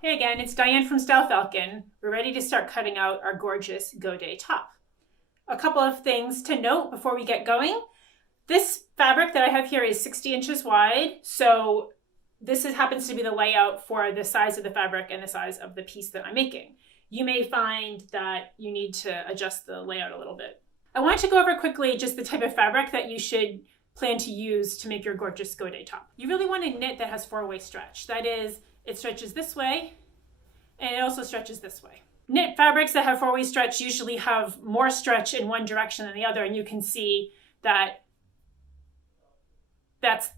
Hey again, it's Diane from Style Falcon. We're ready to start cutting out our gorgeous Godet top. A couple of things to note before we get going. This fabric that I have here is 60 inches wide, so this happens to be the layout for the size of the fabric and the size of the piece that I'm making. You may find that you need to adjust the layout a little bit. I want to go over quickly just the type of fabric that you should plan to use to make your gorgeous Godet top. You really want a knit that has four-way stretch. That is, it stretches this way, and it also stretches this way. Knit fabrics that have four-way stretch usually have more stretch in one direction than the other, and you can see that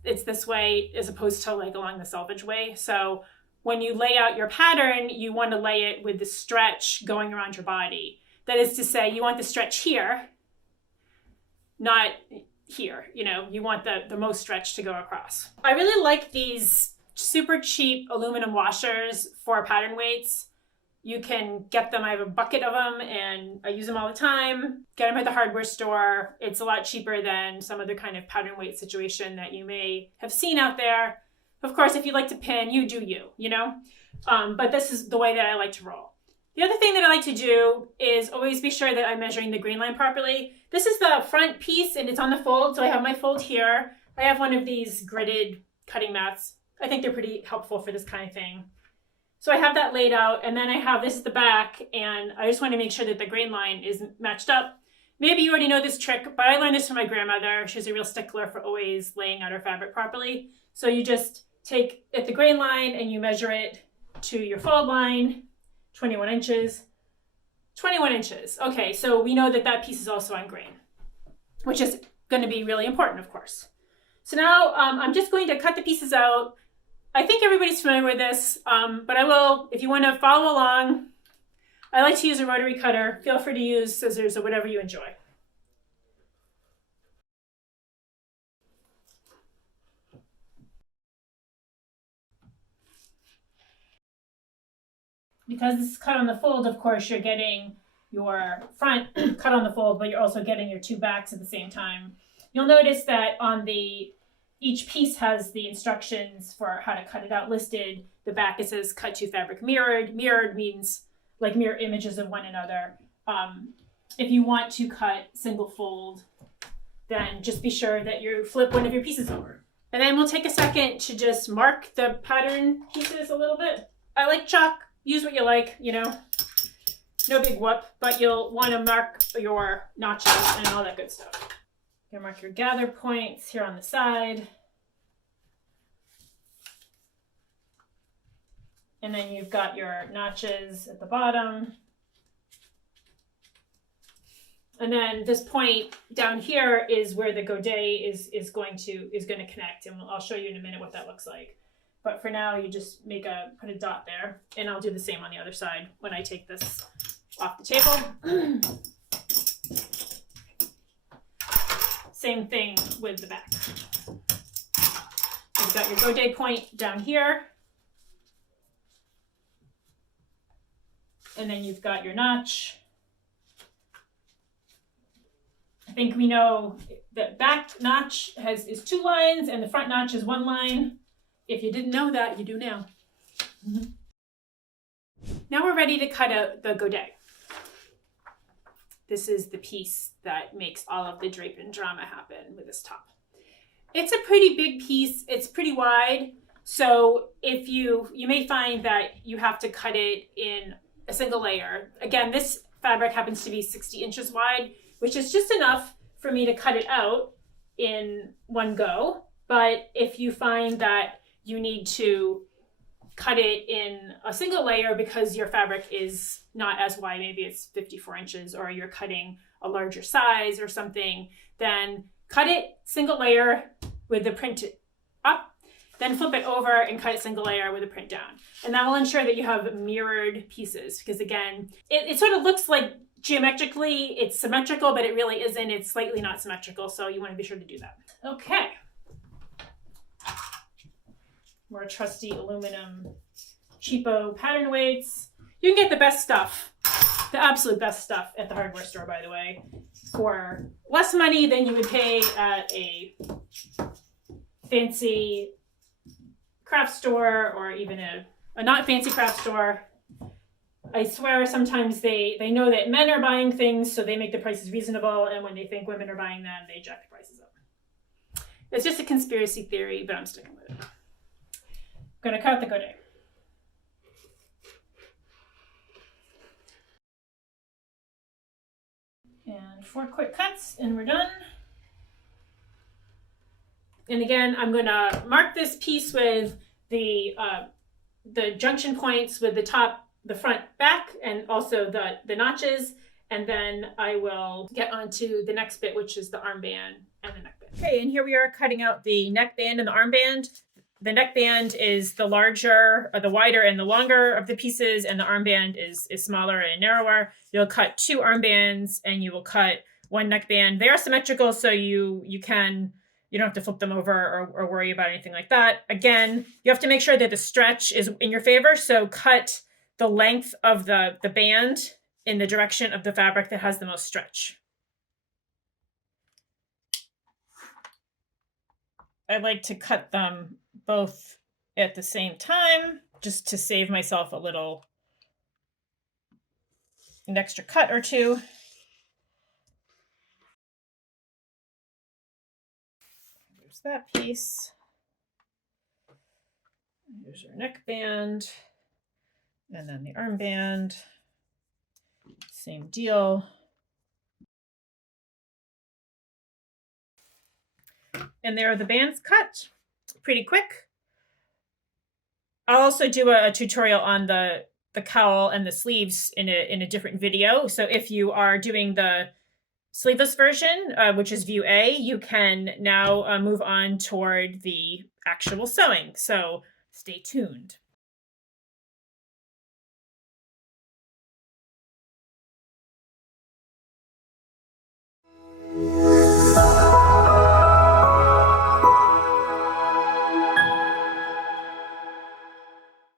it's this way as opposed to like along the selvage way. So when you lay out your pattern, you want to lay it with the stretch going around your body. That is to say, you want the stretch here, not here. You want the most stretch to go across. I really like these super cheap aluminum washers for pattern weights. You can get them. I have a bucket of them and I use them all the time. Get them at the hardware store. It's a lot cheaper than some other kind of pattern weight situation that you may have seen out there. Of course, if you like to pin, you do you, but this is the way that I like to roll. The other thing that I like to do is always be sure that I'm measuring the grain line properly. This is the front piece and it's on the fold. So I have my fold here. I have one of these gridded cutting mats. I think they're pretty helpful for this kind of thing. So I have that laid out, and then I have this at the back, and I just want to make sure that the grain line is matched up. Maybe you already know this trick, but I learned this from my grandmother. She's a real stickler for always laying out her fabric properly. So you just take at the grain line and you measure it to your fold line, 21 inches. 21 inches. Okay, so we know that that piece is also on grain, which is going to be really important, of course. So now I'm just going to cut the pieces out. I think everybody's familiar with this, but I will, if you want to follow along, I like to use a rotary cutter. Feel free to use scissors or whatever you enjoy. Because this is cut on the fold, of course, you're getting your front cut on the fold, but you're also getting your two backs at the same time. You'll notice that on each piece has the instructions for how to cut it out listed. The back, it says cut to fabric mirrored. Mirrored means like mirror images of one another. If you want to cut single fold, then just be sure that you flip one of your pieces over. And then we'll take a second to just mark the pattern pieces a little bit. I like chalk. Use what you like, no big whoop, but you'll want to mark your notches and all that good stuff. You mark your gather points here on the side. And then you've got your notches at the bottom. And then this point down here is where the godet is going to connect. And I'll show you in a minute what that looks like. But for now, you just put a dot there. And I'll do the same on the other side when I take this off the table. Same thing with the back. You've got your godet point down here. And then you've got your notch. I think we know that back notch is 2 lines and the front notch is 1 line. If you didn't know that, you do now. Now we're ready to cut out the godet. This is the piece that makes all of the drape and drama happen with this top. It's a pretty big piece. It's pretty wide. So if you may find that you have to cut it in a single layer. Again, this fabric happens to be 60 inches wide, which is just enough for me to cut it out in one go. But if you find that you need to cut it in a single layer because your fabric is not as wide, maybe it's 54 inches, or you're cutting a larger size or something, then cut it single layer with the print up, then flip it over and cut it single layer with the print down. And that will ensure that you have mirrored pieces, because again, it sort of looks like geometrically it's symmetrical, but it really isn't. It's slightly not symmetrical, so you want to be sure to do that. Okay. More trusty aluminum cheapo pattern weights. You can get the best stuff, the absolute best stuff at the hardware store, by the way, for less money than you would pay at a fancy craft store or even a a not fancy craft store. I swear sometimes they know that men are buying things, so they make the prices reasonable, and when they think women are buying them, they jack the prices up. It's just a conspiracy theory, but I'm sticking with it. I'm gonna cut the godet. And 4 quick cuts, and we're done. And again, I'm gonna mark this piece with the junction points with the top, the front, back, and also the notches. And then I will get onto the next bit, which is the armband and the neckband. Okay, and here we are cutting out the neckband and the armband. The neckband is the larger, or the wider and the longer of the pieces, and the armband is smaller and narrower. You'll cut 2 armbands and you will cut 1 neckband. They are symmetrical, so you don't have to flip them over or worry about anything like that. Again, you have to make sure that the stretch is in your favor, so cut the length of the band in the direction of the fabric that has the most stretch. I like to cut them both at the same time, just to save myself an extra cut or 2. There's that piece. Here's your neckband. And then the armband. Same deal. And there are the bands cut. Pretty quick. I'll also do a tutorial on the cowl and the sleeves in a different video. So if you are doing the sleeveless version, which is view A, you can now move on toward the actual sewing. So stay tuned.